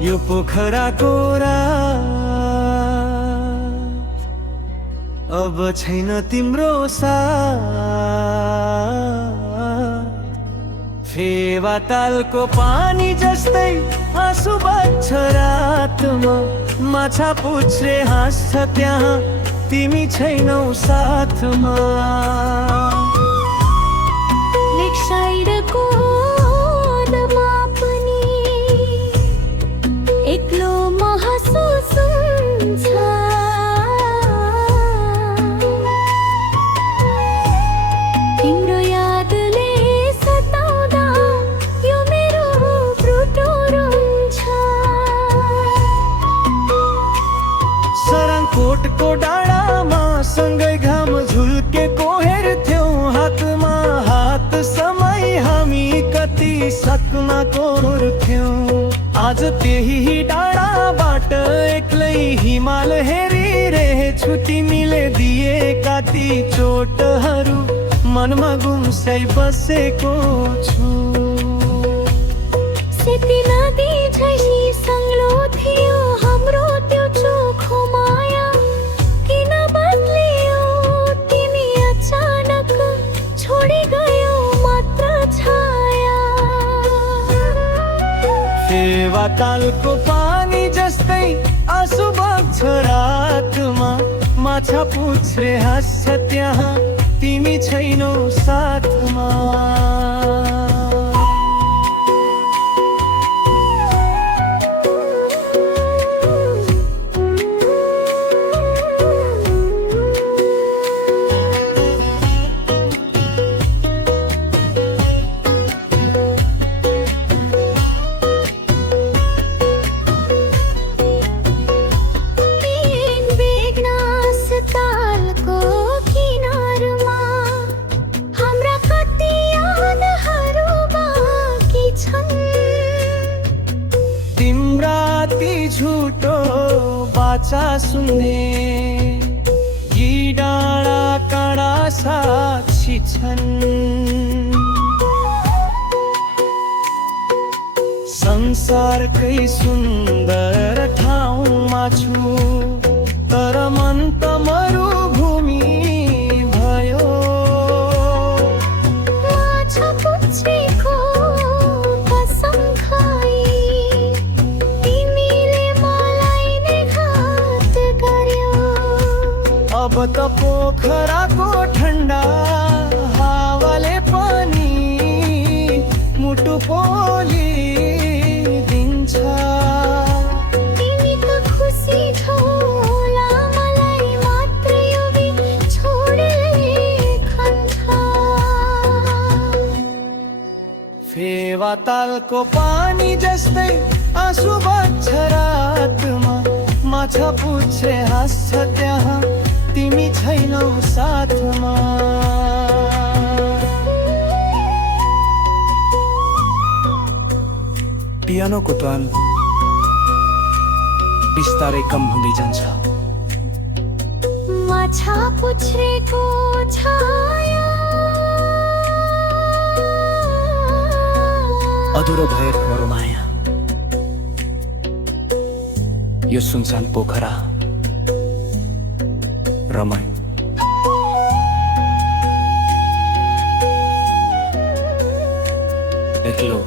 यो पोखराको रात अब छैन तिम्रो साथ। फेवा तालको पानी जस्तै आँसु बग्छ रातमा, माछा पुच्छ्रे हाँस्छ त्यहाँ तिमी छैनौ साथमा। लेकसाइडको ओदमा पनि एक्लो महसुस हुन्छ। तिम्रो यादले सताउँदा यो मेरो ब्रुटो रुन्छ। सराङकोटको डाँडामा सँगै घाम झुल्केको हेर्थ्यौँ, हातमा हात समय हामी कति सपनाको हुर्थ्यौँ। आज त्यही डाँडाबाट एक्लै हिमाल हेरिरहेछु, तिमीले दिएका ती चोटहरू मनमा गुम्साइ बसेको छु। सेती नदी झै सङ्लो थियो हाम्रो त्यो चोखो माया, किन बदलियो तिमी अचानक छोडी गयो मात्र छाया। फेवा तालको पानी जस्तै आँसु बग्छ रातमा, माछा पुच्छ्रे हाँस्छ त्यहाँ तिमी छैनौ साथमा। तिम्रा ती झुटो बाचा सुन्ने यी डाँडा काँडा साक्षी छन्। संसारकै सुन्दर ठाउँमा छु, तर मन त मरुभूमि भयो। माछा पुच्छ्रेको कसम खाई तिमीले मलाई नै घात गर्यो। अब त पोखराको ठन्डा हावाले पनि मुटु पोलिदिन्छ। तिमी त खुसी छौ होला, मलाई मात्र यो छोडेर खान्छ। फेवा तालको पानी जस्तै आँसु बग्छ रातमा, माछा पुच्छ्रे हाँस्छ त्यहाँ तिमी छैनौ साथमा। पियानोको ताल बिस्तारै कम हुँदै जान्छ। माछा पुच्छ्रेको छाया अधुरो भएको मेरो माया, यो सुनसान पोखरा रमाई एक्लो